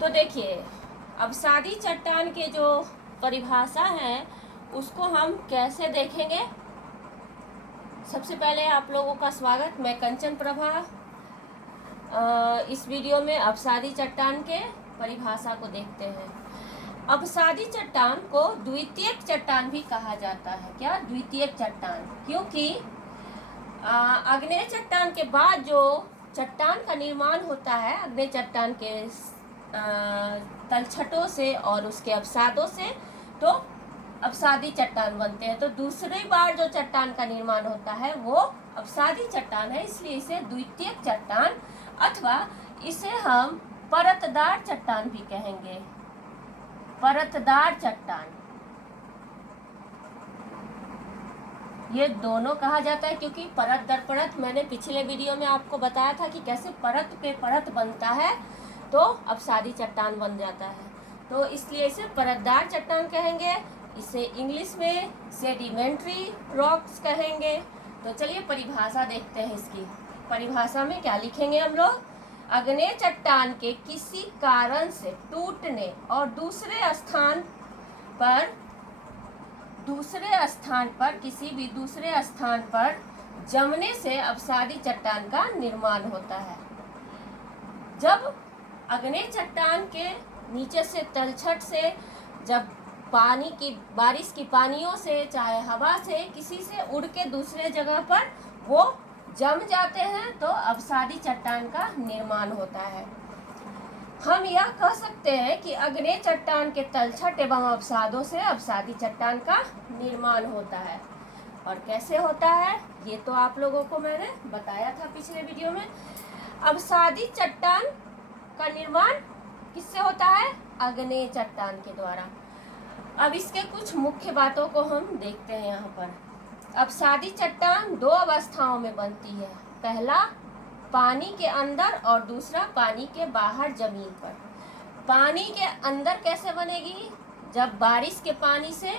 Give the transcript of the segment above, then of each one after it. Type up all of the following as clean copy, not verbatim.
तो देखिए, अवसादी चट्टान के जो परिभाषा है उसको हम कैसे देखेंगे। सबसे पहले आप लोगों का स्वागत। मैं कंचन प्रभा इस वीडियो में अवसादी चट्टान के परिभाषा को देखते हैं। अवसादी चट्टान को द्वितीयक चट्टान भी कहा जाता है। क्या? द्वितीयक चट्टान, क्योंकि आग्नेय चट्टान के बाद जो चट्टान का निर्माण होता है आग्नेय चट्टान के तलछटों से और उसके अवसादों से, तो अवसादी चट्टान बनते हैं। तो दूसरी बार जो चट्टान का निर्माण होता है वो अवसादी चट्टान है, इसलिए इसे द्वितीयक चट्टान अथवा इसे हम परतदार चट्टान भी कहेंगे। परतदार चट्टान, ये दोनों कहा जाता है क्योंकि परत दर परत, मैंने पिछले वीडियो में आपको बताया था कि कैसे परत पे परत बनता है तो अवसादी चट्टान बन जाता है। तो इसलिए इसे परतदार चट्टान कहेंगे। इसे इंग्लिश में सेडिमेंट्री रॉक्स कहेंगे। तो चलिए परिभाषा देखते हैं इसकी। परिभाषा में क्या लिखेंगे हम लोग? आग्नेय चट्टान के किसी कारण से टूटने और दूसरे स्थान पर जमने से अवसादी चट्टान का निर्माण होता है। जब आग्नेय चट्टान के नीचे से तलछट से जब बारिश की पानियों से चाहे हवा से किसी से उड़ के दूसरे जगह पर वो जम जाते हैं तो अवसादी चट्टान का निर्माण होता है। हम यह कह सकते हैं कि आग्नेय चट्टान के तलछट एवं अवसादों से अवसादी चट्टान का निर्माण होता है। और कैसे होता है ये तो आप लोगों को मैंने बताया था पिछले वीडियो में। अवसादी चट्टान का निर्माण किससे होता है? आग्नेय चट्टान के द्वारा। अब इसके कुछ मुख्य बातों को हम देखते हैं यहाँ पर। अवसादी चट्टान दो अवस्थाओं में बनती है। पहला पानी के अंदर और दूसरा पानी के बाहर जमीन पर। पानी के अंदर कैसे बनेगी? जब बारिश के पानी से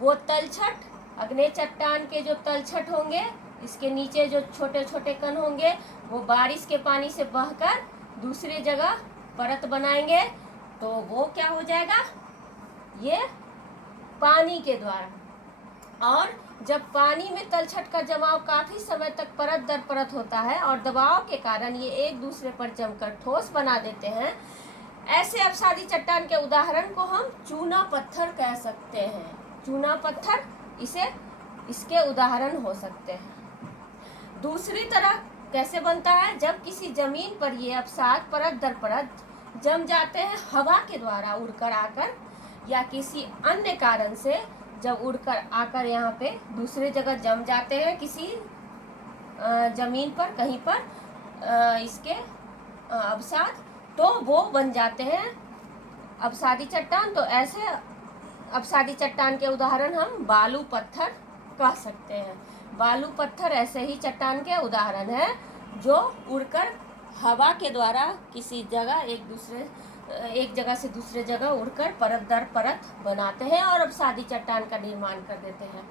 वो तलछट, आग्नेय चट्टान के जो तलछट होंगे, इसके नीचे जो छोटे छोटे कण होंगे, वो बारिश के पानी से बहकर दूसरी जगह परत बनाएंगे तो वो क्या हो जाएगा? ये पानी के द्वारा। और जब पानी में तलछट का जमाव काफी समय तक परत दर परत होता है और दबाव के कारण ये एक दूसरे पर जमकर ठोस बना देते हैं, ऐसे अवसादी चट्टान के उदाहरण को हम चूना पत्थर कह सकते हैं। चूना पत्थर इसके उदाहरण हो सकते हैं। दूसरी तरह कैसे बनता है? जब किसी जमीन पर ये अवसाद परत दर परत जम जाते हैं हवा के द्वारा उड़कर आकर, या किसी अन्य कारण से जब उड़कर आकर यहाँ पे दूसरे जगह जम जाते हैं किसी जमीन पर कहीं पर इसके अवसाद, तो वो बन जाते हैं अवसादी चट्टान। तो ऐसे अवसादी चट्टान के उदाहरण हम बालू पत्थर कह सकते हैं। बालू पत्थर ऐसे ही चट्टान के उदाहरण है जो उड़कर हवा के द्वारा किसी जगह एक जगह से दूसरे जगह उड़कर परत दर परत बनाते हैं और अवसादी चट्टान का निर्माण कर देते हैं।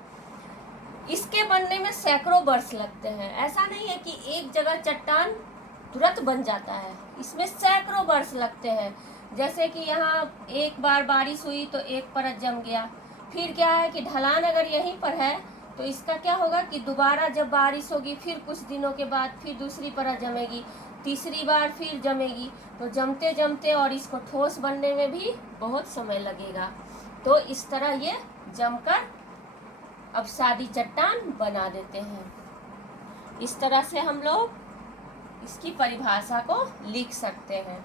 इसके बनने में सैकड़ों वर्ष लगते हैं। ऐसा नहीं है कि एक जगह चट्टान तुरंत बन जाता है, इसमें सैकड़ों वर्ष लगते हैं। जैसे कि यहाँ एक बार बारिश हुई तो एक परत जम गया, फिर क्या है कि ढलान अगर यहीं पर है तो इसका क्या होगा कि दोबारा जब बारिश होगी फिर कुछ दिनों के बाद फिर दूसरी परत जमेगी, तीसरी बार फिर जमेगी, तो जमते जमते और इसको ठोस बनने में भी बहुत समय लगेगा। तो इस तरह ये जमकर अवसादी चट्टान बना देते हैं। इस तरह से हम लोग इसकी परिभाषा को लिख सकते हैं।